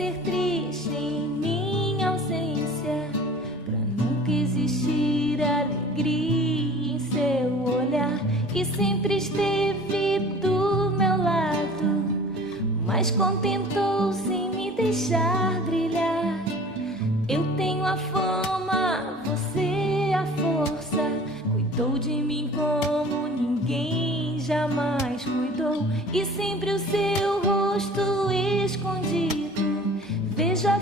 ser triste em minha ausência, pra nunca existir alegria em seu olhar. E sempre esteve do meu lado, mas contentou-se em me deixar brilhar. Eu tenho a fama, você a força, cuidou de mim como ninguém jamais cuidou. E sempre o seu rosto escondido vejo a